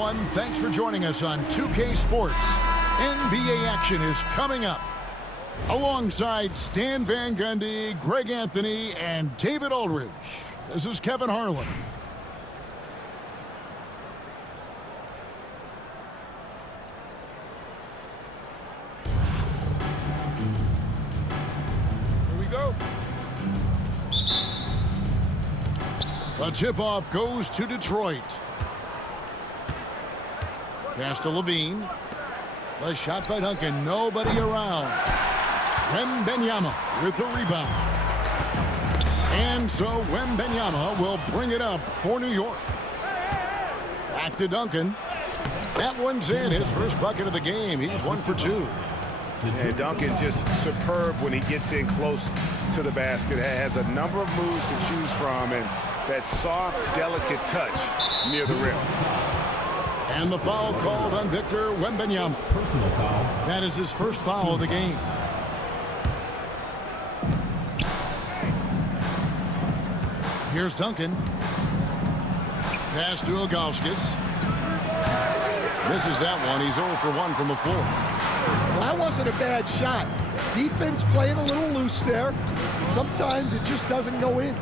everyone. Thanks for joining us on 2K Sports. NBA action is coming up. Alongside Stan Van Gundy, Greg Anthony, and David Aldridge, this is Kevin Harlan. Here we go. The tip-off goes to Detroit. Pass to Levine. The shot by Duncan. Nobody around. Wembanyama with the rebound. And so Wembanyama will bring it up for New York. Back to Duncan. That one's in. His first bucket of the game. He's 1 for 2. And Duncan just superb when he gets in close to the basket. Has a number of moves to choose from, and that soft, delicate touch near the rim. And the foul called on Victor Wembanyama. Personal foul. That is his first foul of the game. Here's Duncan. Pass to Ilgauskas. Misses that one. He's 0 for 1 from the floor. Well, that wasn't a bad shot. Defense playing a little loose there. Sometimes it just doesn't go in.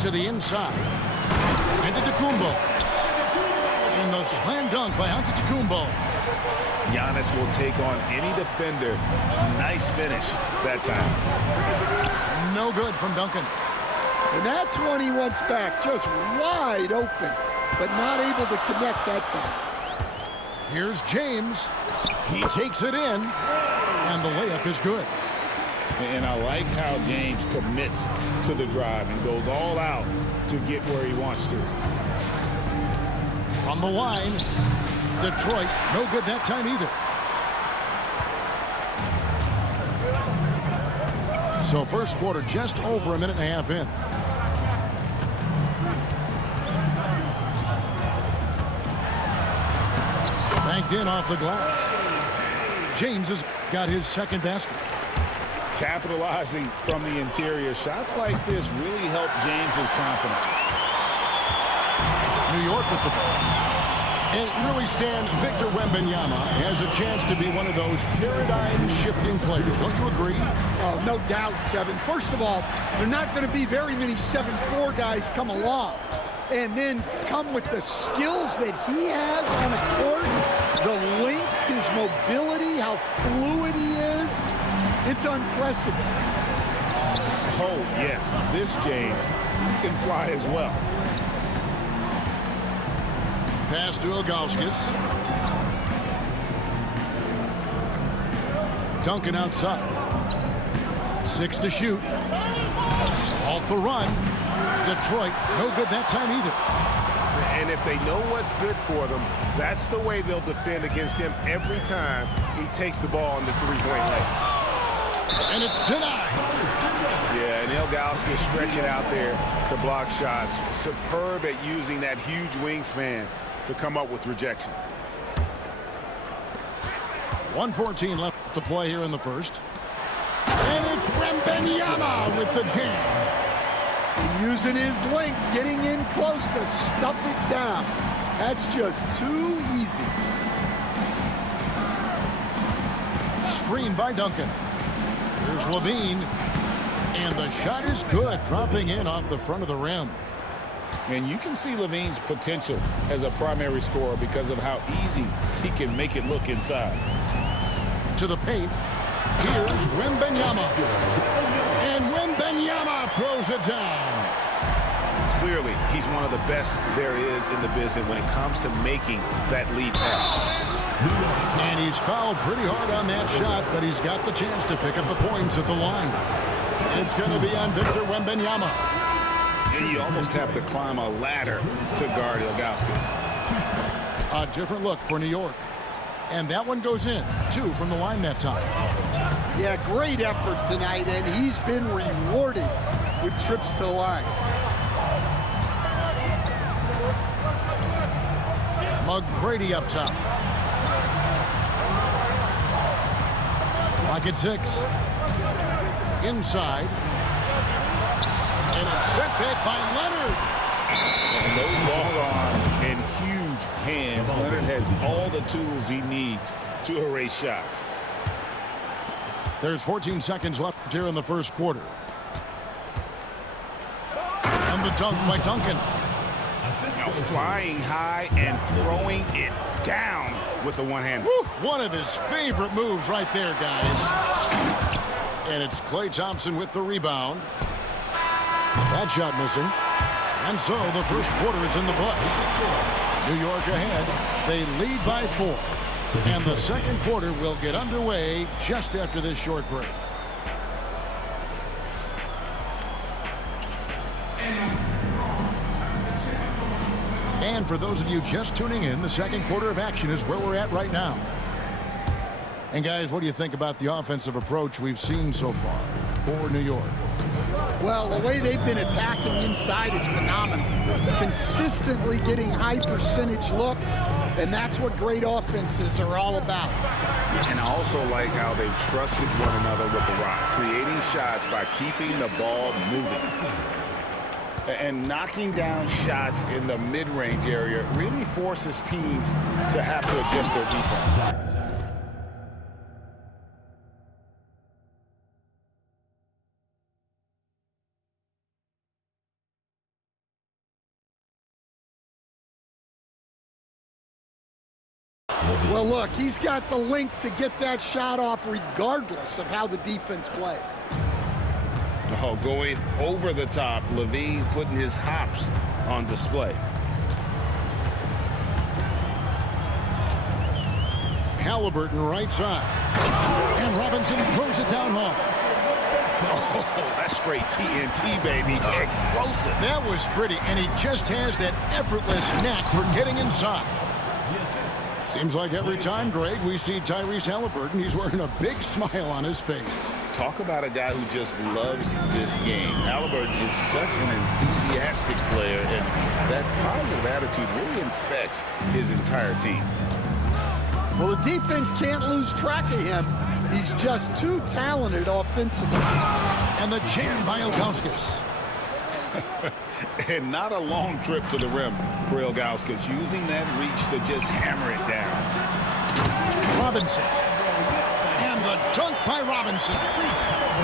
To the inside. Antetokounmpo. And the slam dunk by Antetokounmpo. Giannis will take on any defender. Nice finish that time. No good from Duncan. And that's one he wants back, just wide open, but not able to connect that time. Here's James. He takes it in, and the layup is good. And I like how James commits to the drive and goes all out to get where he wants to. On the line, Detroit, no good that time either. So first quarter just over a minute and a half in. Banked in off the glass. James has got his second basket. Capitalizing from the interior. Shots like this really help James's confidence. New York with the ball. And really, Stan, Victor Wembanyama has a chance to be one of those paradigm-shifting players. Don't you agree? Oh, no doubt, Kevin. First of all, there are not going to be very many 7'4" guys come along. And then come with the skills that he has on the court, the length, his mobility, how fluid he is. It's unprecedented. Oh, yes. This James can fly as well. Pass to Ilgauskas. Duncan outside. 6 to shoot. It's off the run. Detroit, no good that time either. And if they know what's good for them, that's the way they'll defend against him every time he takes the ball in the three-point lane. And it's denied. Yeah, and Ilgauskas stretching out there to block shots. Superb at using that huge wingspan to come up with rejections. 1:14 left to play here in the first. And it's Wembanyama with the jam. And using his length, getting in close to stuff it down. That's just too easy. Screen by Duncan. Here's Levine. And the shot is good, dropping in off the front of the rim. And you can see Levine's potential as a primary scorer because of how easy he can make it look inside. To the paint. Here's Wembanyama. And Wembanyama throws it down. Clearly, he's one of the best there is in the business when it comes to making that lead pass. And he's fouled pretty hard on that shot, but he's got the chance to pick up the points at the line. It's going to be on Victor Wembanyama. And you almost have to climb a ladder to guard Ilgauskas. A different look for New York. And that one goes in. 2 from the line that time. Yeah, great effort tonight, and he's been rewarded with trips to the line. McGrady up top. Clock at 6. Inside. And it's set back by Leonard. And those long arms and huge because Leonard has all the tools he needs to erase shots. There's 14 seconds left here in the first quarter. And the dunk by Duncan. Now flying high and throwing it down with the one hand. Woo, one of his favorite moves right there, guys. And it's Klay Thompson with the rebound. That shot missing. And so the first quarter is in the books. New York ahead. They lead by 4. And the second quarter will get underway just after this short break. And for those of you just tuning in, the second quarter of action is where we're at right now. And guys, what do you think about the offensive approach we've seen so far for New York? Well, the way they've been attacking inside is phenomenal. Consistently getting high percentage looks, and that's what great offenses are all about. And I also like how they've trusted one another with the rock, creating shots by keeping the ball moving. And knocking down shots in the mid-range area really forces teams to have to adjust their defense. Well, look, he's got the length to get that shot off regardless of how the defense plays. Oh, going over the top, LaVine putting his hops on display. Halliburton right side. And Robinson throws it down home. Oh, that's straight TNT, baby. Explosive. That was pretty, and he just has that effortless knack for getting inside. Seems like every time, Greg, we see Tyrese Halliburton, he's wearing a big smile on his face. Talk about a guy who just loves this game. Halliburton is such an enthusiastic player, and that positive attitude really infects his entire team. Well, the defense can't lose track of him. He's just too talented offensively. And the jam by Ilgauskas. And not a long trip to the rim for Ilgauskas, using that reach to just hammer it down. Robinson. And the dunk by Robinson.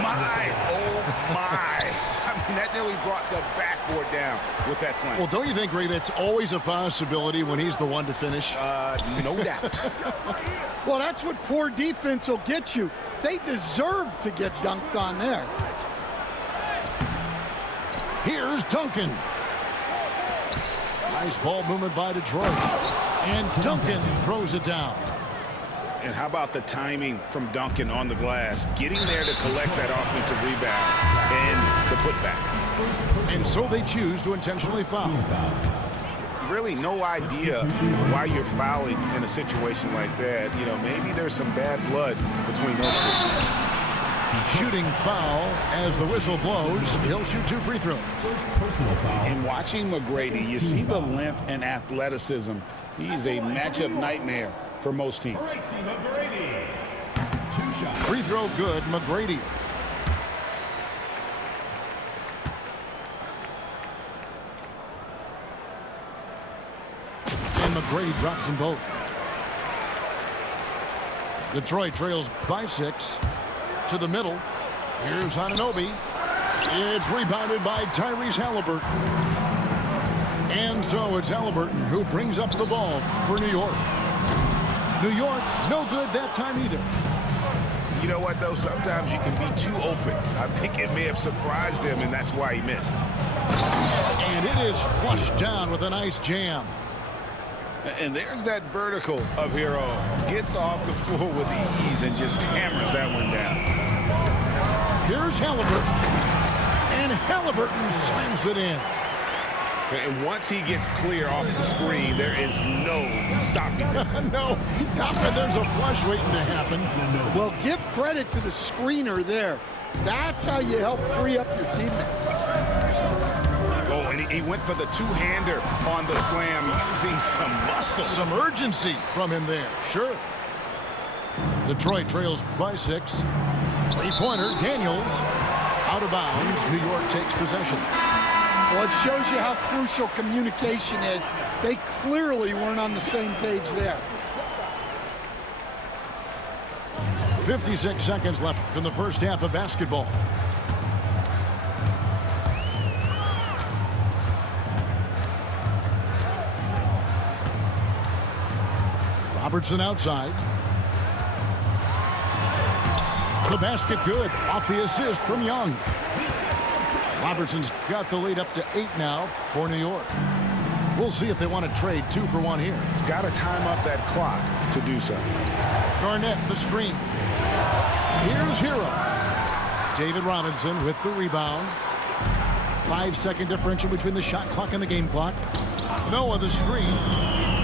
My, oh my. I mean, that nearly brought the backboard down with that slam. Well, don't you think, Ray, that's always a possibility when he's the one to finish? No doubt. Well, that's what poor defense will get you. They deserve to get dunked on there. Here's Duncan. Nice ball movement by Detroit. And Duncan throws it down. And how about the timing from Duncan on the glass, getting there to collect that offensive rebound and the putback. And so they choose to intentionally foul. Really no idea why you're fouling in a situation like that. You know, maybe there's some bad blood between those two. Shooting foul as the whistle blows. He'll shoot 2 free throws. And watching McGrady, you see the length and athleticism. He's a matchup nightmare for most teams. Free throw good, McGrady. And McGrady drops them both. Detroit trails by 6 to the middle. Here's Anunoby. It's rebounded by Tyrese Halliburton. And so it's Halliburton who brings up the ball for New York. New York, no good that time either. You know what, though? Sometimes you can be too open. I think it may have surprised him, and that's why he missed. And it is flushed down with a nice jam. And there's that vertical of Hero. Gets off the floor with ease and just hammers that one down. Here's Halliburton. And Halliburton slams it in. And once he gets clear off the screen, there is no stopping him. No, not when there's a flush waiting to happen. Well, give credit to the screener there. That's how you help free up your teammates. Oh, and he went for the two-hander on the slam, using some muscle. Some urgency from him there, sure. Detroit trails by 6. Three-pointer, Daniels. Out of bounds, New York takes possession. Well, it shows you how crucial communication is. They clearly weren't on the same page there. 56 seconds left from the first half of basketball. Robertson outside. The basket good. Off the assist from Young. Robertson's got the lead up to 8 now for New York. We'll see if they want to trade 2 for 1 here. Got to time up that clock to do so. Garnett, the screen. Here's Hero. David Robinson with the rebound. 5-second differential between the shot clock and the game clock. Noah, the screen.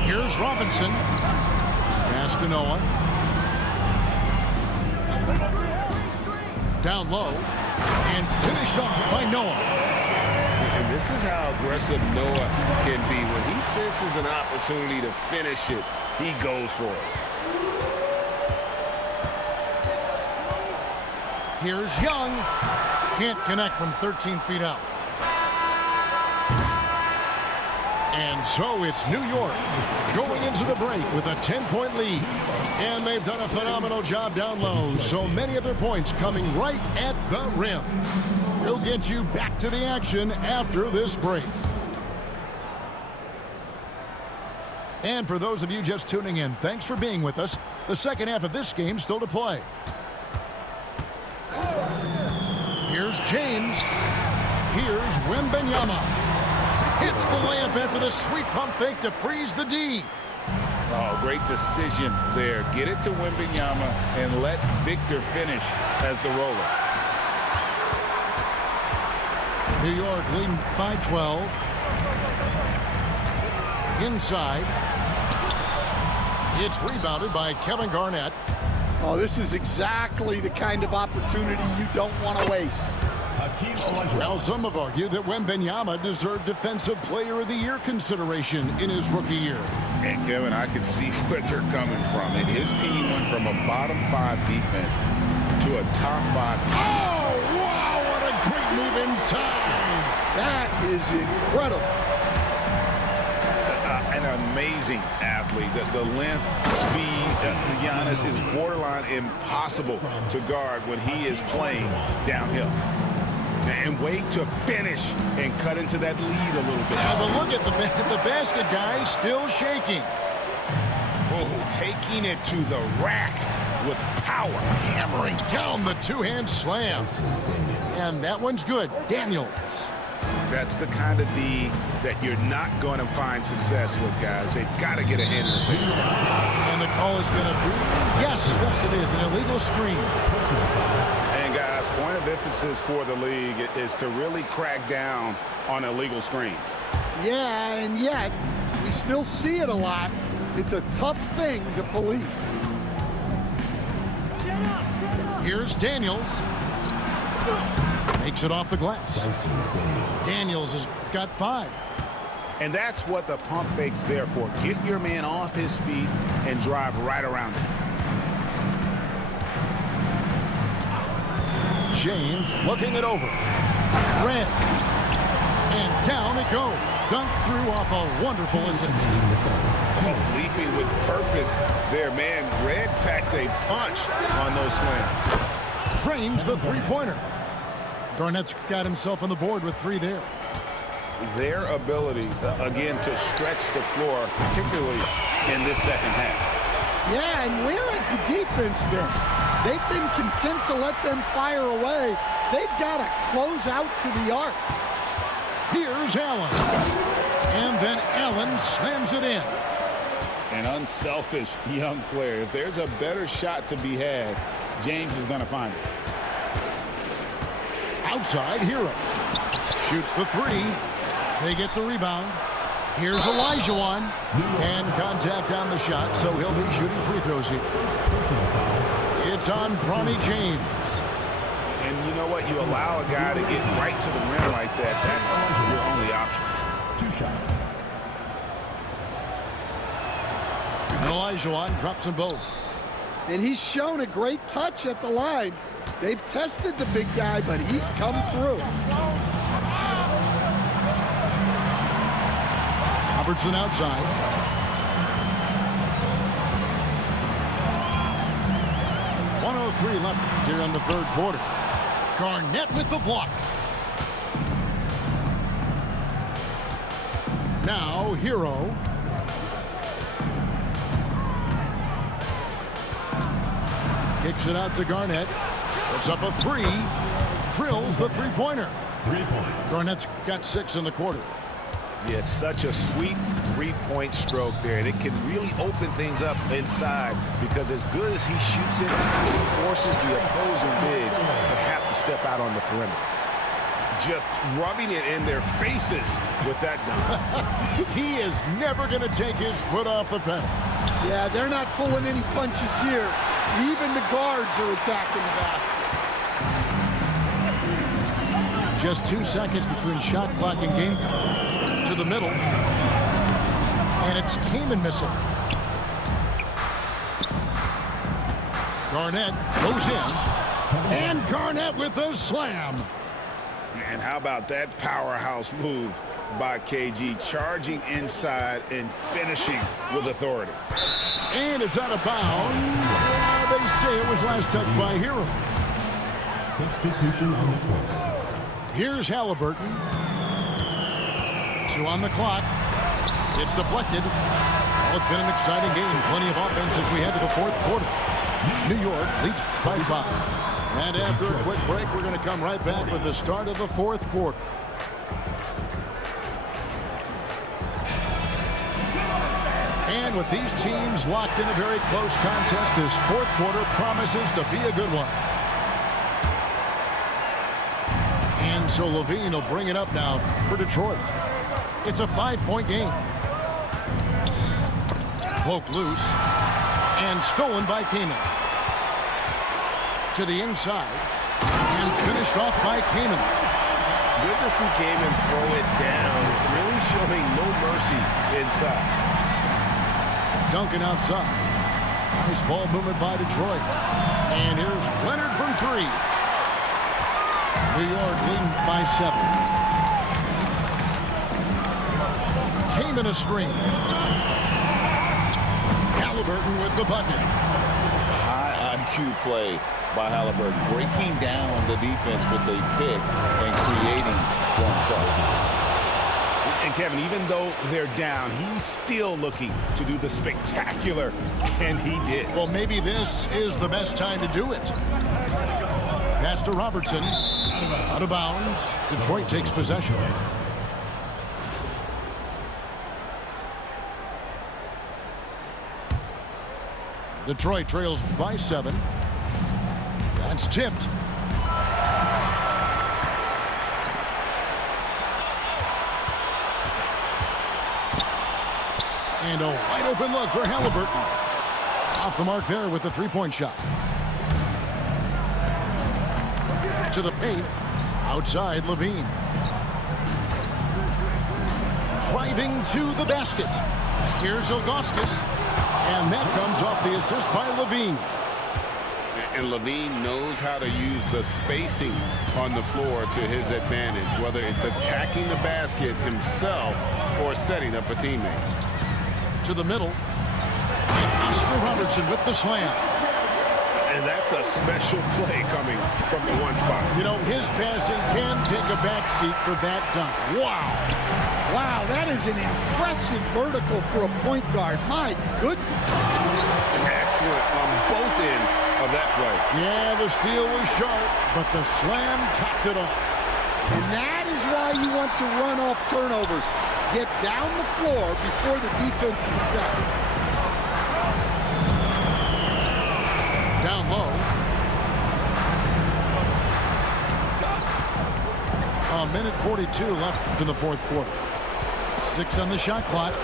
Here's Robinson. Pass to Noah. Down low. And finished off by Noah. And this is how aggressive Noah can be. When he senses an opportunity to finish it, he goes for it. Here's Young. Can't connect from 13 feet out. And so it's New York going into the break with a 10-point lead. And they've done a phenomenal job down low. So many of their points coming right at the rim. We'll get you back to the action after this break. And for those of you just tuning in, thanks for being with us. The second half of this game still to play. Here's James. Here's Wembanyama. Hits the layup after the sweet pump fake to freeze the D. Oh, great decision there. Get it to Wembanyama and let Victor finish as the roller. New York leading by 12. Inside. It's rebounded by Kevin Garnett. Oh, this is exactly the kind of opportunity you don't want to waste. Well, some have argued that Wembanyama deserved Defensive Player of the Year consideration in his rookie year. And Kevin, I can see where they're coming from. And his team went from a bottom 5 defense to a top 5. Oh, wow, what a great move inside. That is incredible. An amazing athlete. The length, speed, the Giannis is borderline impossible to guard when he is playing downhill. And wait to finish and cut into that lead a little bit. Yeah, but look at the basket guy still shaking. Oh, taking it to the rack with power. Hammering down the two-hand slam. And that one's good. Daniels. That's the kind of D that you're not going to find success with, guys. They've got to get a hand in the face. And the call is going to be, yes, it is, an illegal screen. And, guys, point of emphasis for the league is to really crack down on illegal screens. Yeah, and yet, we still see it a lot. It's a tough thing to police. Here's Daniels. Makes it off the glass. Daniels has got 5. And that's what the pump fake's there for. Get your man off his feet and drive right around him. James looking it over. Grant. And down it goes. Dunked through off a wonderful assist. Oh, leaping with purpose there, man. Red packs a punch on those slams. Drains the three-pointer. Garnett's got himself on the board with 3 there. Their ability, again, to stretch the floor, particularly in this second half. Yeah, and where has the defense been? They've been content to let them fire away. They've got to close out to the arc. Here's Allen. And then Allen slams it in. An unselfish young player. If there's a better shot to be had, James is going to find it. Outside, Hero. Shoots the 3. They get the rebound. Here's Olajuwon. And contact on the shot, so he'll be shooting free throws here. It's on Bronny James. And you know what? You allow a guy to get right to the rim like that. That's your only option. 2 shots. And Olajuwon drops them both. And he's shown a great touch at the line. They've tested the big guy, but he's come through. Robertson outside. .103 left here in the third quarter. Garnett with the block. Now Hero. Kicks it out to Garnett. Puts up a three. Drills the three-pointer. 3 points. Garnett's got 6 in the quarter. Yeah, it's such a sweet three-point stroke there, and it can really open things up inside because as good as he shoots it, he forces the opposing bigs to have to step out on the perimeter. Just rubbing it in their faces with that dunk. He is never going to take his foot off the pedal. Yeah, they're not pulling any punches here. Even the guards are attacking the basket. Just 2 seconds between shot clock and game clock. To the middle. And it's Kaman missing. Garnett goes in. And Garnett with a slam. And how about that powerhouse move by KG, charging inside and finishing with authority. And it's out of bounds. They say it was last touched by Hero. Substitution on the court. Here's Halliburton. 2 on the clock. It's deflected. Well, it's been an exciting game. Plenty of offense as we head to the fourth quarter. New York leads by 5. And after a quick break, we're going to come right back with the start of the fourth quarter. And with these teams locked in a very close contest, this fourth quarter promises to be a good one. And so Levine will bring it up now for Detroit. It's a 5-point game. Poked loose and stolen by Kaman. To the inside and finished off by Kaman. Good to see Kaman throw it down, really showing no mercy inside. Duncan outside. Nice ball movement by Detroit. And here's Leonard from 3. New York leading by 7. Kaman a screen. Halliburton with the bucket. High IQ play by Halliburton, breaking down the defense with a pick and creating for himself. And Kevin, even though they're down, he's still looking to do the spectacular, and he did. Well, maybe this is the best time to do it. Pass to Robertson. Out of bounds. Detroit takes possession. Detroit trails by 7. That's tipped. And a wide open look for Halliburton. Off the mark there with the three-point shot. To the paint. Outside Levine. Driving to the basket. Here's Ilgauskas. And that comes off the assist by Levine. And Levine knows how to use the spacing on the floor to his advantage, whether it's attacking the basket himself or setting up a teammate. To the middle. And Oscar Robertson with the slam. And that's a special play coming from the one spot. You know, his passing can take a backseat for that dunk. Wow. Wow, that is an impressive vertical for a point guard. My goodness. Excellent on both ends of that play. Yeah, the steal was sharp, but the slam topped it off. And that is why you want to run off turnovers. Get down the floor before the defense is set. Down low. A minute 42 left in the fourth quarter. 6 on the shot clock.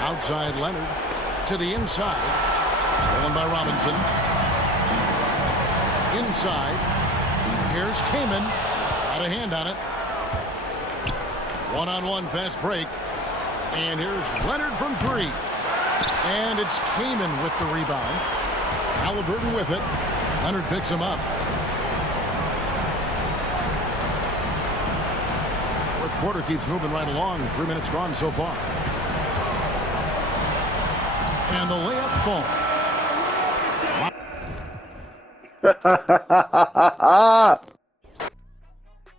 Outside Leonard. To the inside. Stolen by Robinson. Inside. Here's Kaman. Got a hand on it. One-on-one fast break. And here's Leonard from 3. And it's Kaman with the rebound. Halliburton with it. Leonard picks him up. quarter keeps moving right along. 3 minutes gone so far. And the layup falls.